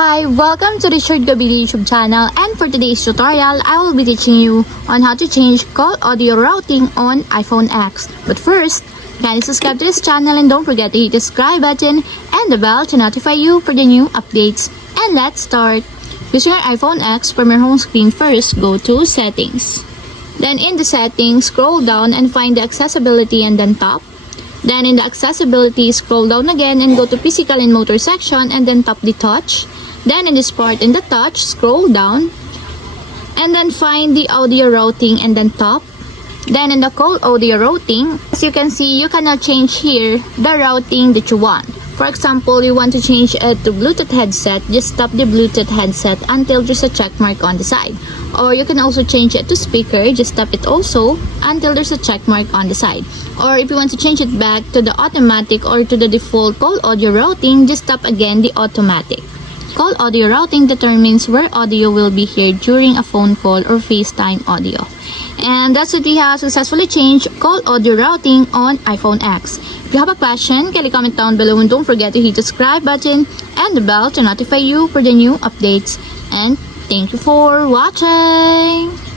Hi, welcome to the Short Gabili YouTube channel, and for today's tutorial, I will be teaching you on how to change call audio routing on iPhone X. But first, kindly subscribe to this channel and don't forget to hit the subscribe button and the bell to notify you for the new updates. And let's start. Using your iPhone X, from your home screen first, go to Settings. Then in the Settings, scroll down and find the Accessibility and then Top. Then in the Accessibility, scroll down again and go to Physical and Motor section and then tap the Touch. Then in this part in the Touch, scroll down and then find the Audio Routing and then Top. Then in the Call Audio Routing, as you can see, you cannot change here the routing that you want. For example, you want to change it to Bluetooth headset, just tap the Bluetooth headset until there's a check mark on the side. Or you can also change it to speaker, just tap it also until there's a check mark on the side. Or if you want to change it back to the automatic or to the default call audio routing, just tap again the automatic. Call audio routing determines where audio will be heard during a phone call or FaceTime audio. And that's it, we have successfully changed call audio routing on iPhone X. If you have a question, kindly comment down below and don't forget to hit the subscribe button and the bell to notify you for the new updates. And thank you for watching!